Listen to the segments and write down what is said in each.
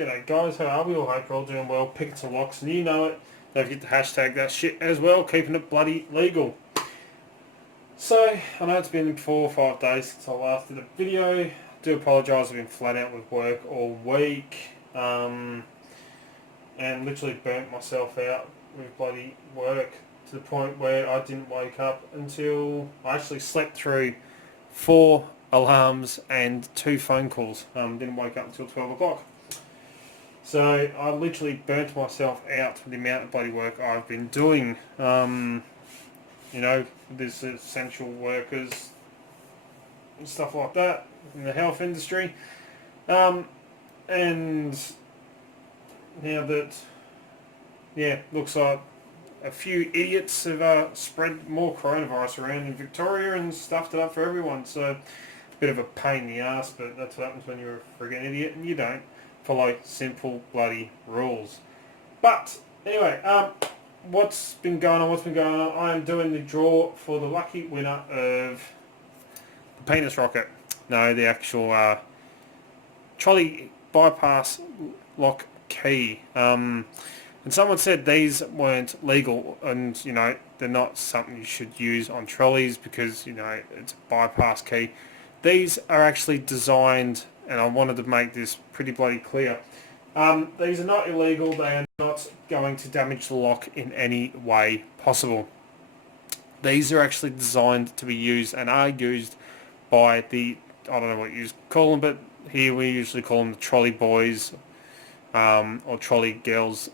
G'day guys, how are we? All hope you're all doing well, picking some locks, and you know it. Don't forget to hashtag that shit as well, keeping it bloody legal. So, I know it's been 4 or 5 days since I last did a video. Do apologise, I've been flat out with work all week, and literally burnt myself out with bloody work to the point where I didn't wake up until I actually slept through 4 alarms and 2 phone calls. Didn't wake up until 12 o'clock. So I literally burnt myself out with the amount of bloody work I've been doing. You know, there's essential workers and stuff like that in the health industry. And now that, looks like a few idiots have spread more coronavirus around in Victoria and stuffed it up for everyone. So, bit of a pain in the ass, but that's what happens when you're a friggin' idiot and you don't follow simple bloody rules. But anyway, what's been going on? I am doing the draw for the lucky winner of the penis rocket. No, the actual trolley bypass lock key. And someone said these weren't legal, and you know they're not something you should use on trolleys because you know it's a bypass key. These are actually designed, and I wanted to make this pretty bloody clear. These are not illegal. They are not going to damage the lock in any way possible. These are actually designed to be used and are used by the, I don't know what you call them, but here we usually call them the trolley boys or trolley girls,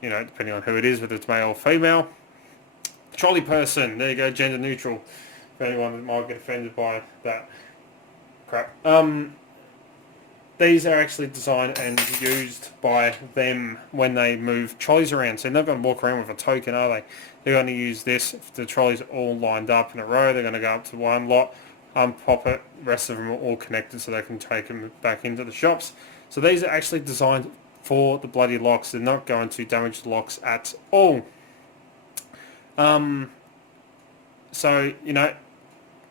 you know, depending on who it is, whether it's male or female. Trolley person, there you go, gender neutral, for anyone that might get offended by that crap. These are actually designed and used by them when they move trolleys around. So they're not going to walk around with a token, are they? They're going to use this. If the trolleys are all lined up in a row, they're going to go up to one lot, pop it. The rest of them are all connected so they can take them back into the shops. So these are actually designed for the bloody locks. They're not going to damage the locks at all. So, you know,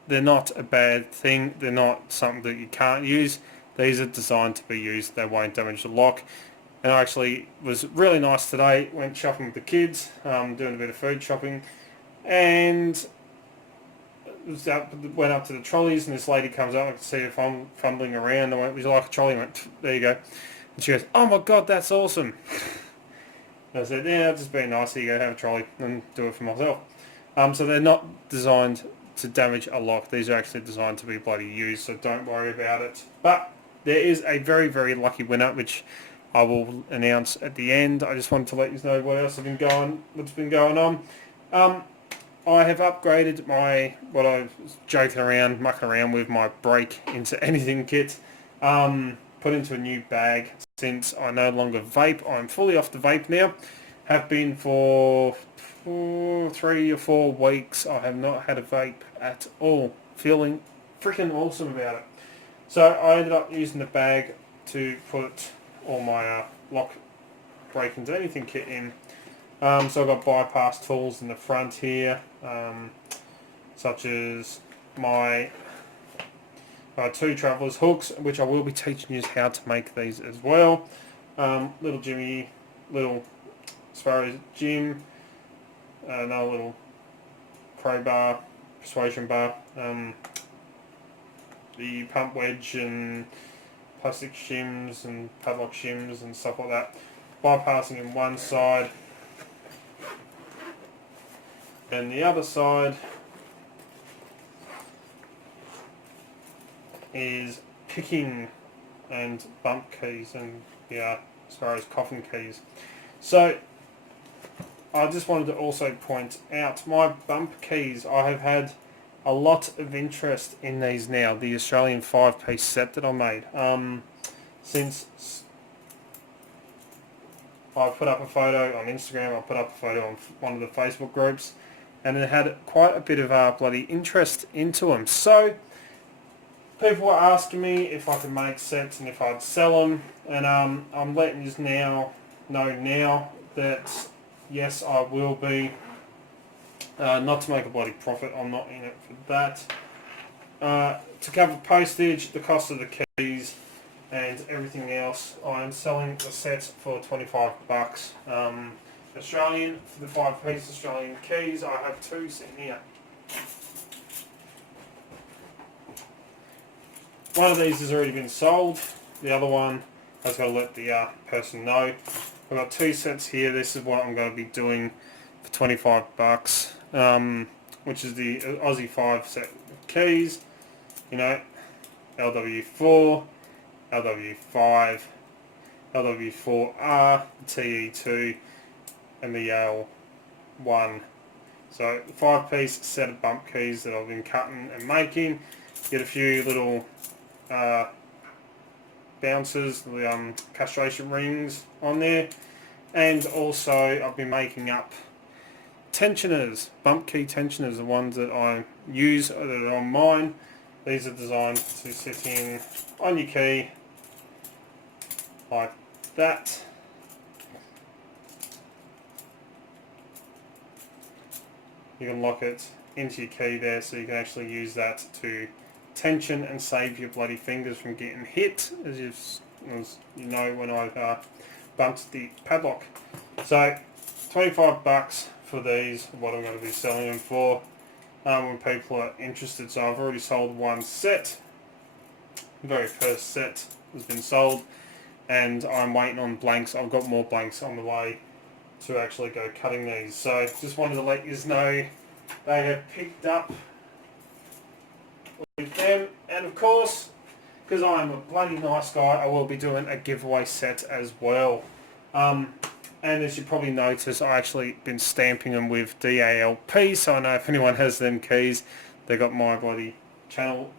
they're not a bad thing. They're not something that you can't use. These are designed to be used. They won't damage the lock. And I actually was really nice today. Went shopping with the kids, doing a bit of food shopping, and went up to the trolleys. And this lady comes up. I could see her fumbling around. I went, "Would you like a trolley?" I went, "There you go." And she goes, "Oh my God, that's awesome." I said, "Yeah, just be nice. Here you go, have a trolley and do it for myself." So they're not designed to damage a lock. These are actually designed to be bloody used, so don't worry about it. But there is a very, very lucky winner, which I will announce at the end. I just wanted to let you know what's been going on. I have upgraded what I was mucking around with, my break into anything kit, put into a new bag since I no longer vape. I'm fully off the vape now. Have been for 3 or 4 weeks. I have not had a vape at all. Feeling freaking awesome about it. So I ended up using the bag to put all my lock, break into anything kit in. So I've got bypass tools in the front here, such as my 2 traveller's hooks, which I will be teaching you how to make these as well. Little Jimmy, little Sparrow's Jim, another little crowbar, persuasion bar, the pump wedge and plastic shims and padlock shims and stuff like that. Bypassing in one side, and the other side is picking and bump keys and as far as coffin keys. So I just wanted to also point out my bump keys. I have had a lot of interest in these now, the Australian 5-piece set that I made. Since I put up a photo on Instagram, I put up a photo on one of the Facebook groups, and it had quite a bit of bloody interest into them. So people were asking me if I could make sets and if I'd sell them, and I'm letting you know now that yes, I will be. Not to make a bloody profit, I'm not in it for that. To cover postage, the cost of the keys, and everything else I'm selling the set for $25 Australian for the 5-piece Australian keys. I have 2 sitting here. One of these has already been sold. The other one I just got to let the person know. I've got 2 sets here. This is what I'm going to be doing for $25, which is the Aussie 5 set of keys. You know, LW4, LW5, LW4R, TE2, and the L1. So 5-piece set of bump keys that I've been cutting and making. Get a few little bouncers, the castration rings on there, and also I've been making up tensioners, bump key tensioners, the ones that I use that are on mine. These are designed to sit in on your key like that. You can lock it into your key there, so you can actually use that to tension and save your bloody fingers from getting hit, as you know when I bumped the padlock. So $25 for these, what I'm going to be selling them for when people are interested. So I've already sold 1 set. The very first set has been sold, and I'm waiting on blanks. I've got more blanks on the way to actually go cutting these. So just wanted to let you know they have picked up with them, and of course, because I'm a bloody nice guy, I will be doing a giveaway set as well. And as you probably noticed, I actually been stamping them with DALP, so I know if anyone has them keys, they got my bloody channel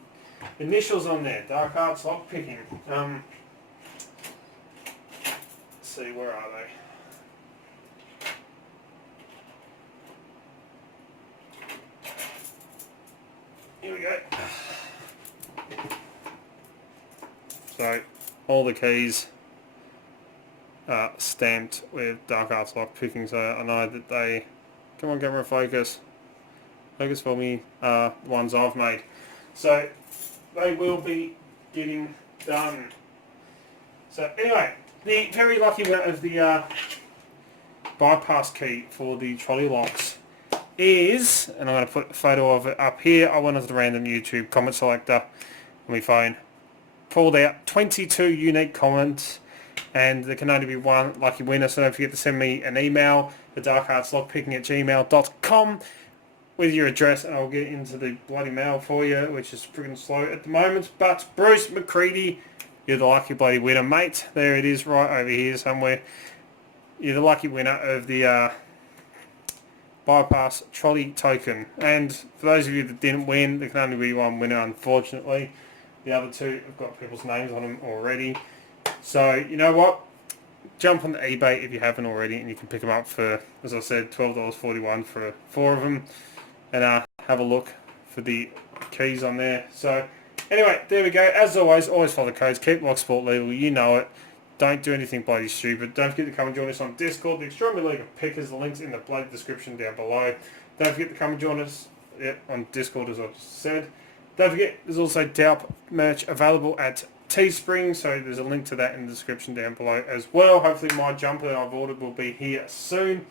initials on there. Dark Arts Lockpicking. Let's see, where are they? Here we go. So all the keys are stamped with Dark Arts Lockpicking, so I know that they, come on camera, focus for me, ones I've made. So they will be getting done. So anyway, the very lucky winner of the bypass key for the trolley locks is, and I'm going to put a photo of it up here. I went into the random YouTube comment selector on my phone, pulled out 22 unique comments, and there can only be one lucky winner. So don't forget to send me an email at darkartslockpicking@gmail.com with your address, and I'll get into the bloody mail for you, which is freaking slow at the moment. But Bruce McCready, you're the lucky bloody winner, mate. There it is, right over here somewhere. You're the lucky winner of the bypass trolley token. And for those of you that didn't win, there can only be one winner, unfortunately. The other 2 have got people's names on them already. So you know what, jump on the eBay if you haven't already, and you can pick them up for, as I said, $12.41 for 4 of them, and have a look for the keys on there. So anyway, there we go. As always follow the codes, keep Locksport legal, you know it. Don't do anything bloody stupid. Don't forget to come and join us on Discord, the Extraordinary League of Pickers. The link's in the bloody description down below. Don't forget to come and join us on Discord, as I just said. Don't forget, there's also DALP merch available at Teespring, so there's a link to that in the description down below as well. Hopefully my jumper that I've ordered will be here soon.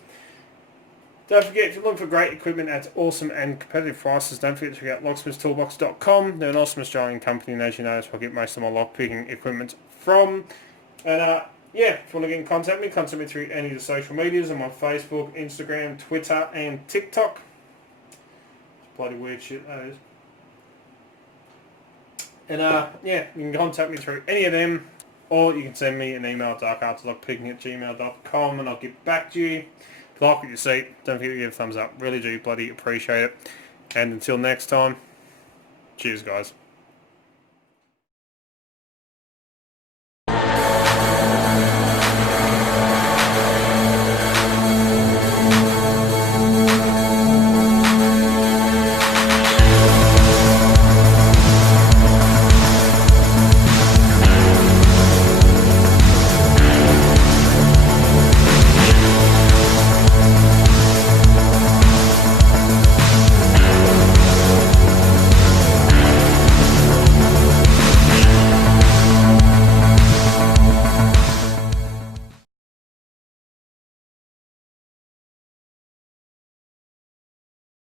Don't forget, if you're looking for great equipment at awesome and competitive prices, don't forget to check out locksmithstoolbox.com. They're an awesome Australian company, and as you know, that's where I get most of my lockpicking equipment from. And yeah, if you want to get in contact with me through any of the social medias. I'm on Facebook, Instagram, Twitter, and TikTok. It's bloody weird shit, that is. And yeah, you can contact me through any of them, or you can send me an email at darkartslockpicking@gmail.com, and I'll get back to you. If you like what you see, don't forget to give a thumbs up. Really do bloody appreciate it. And until next time, cheers guys.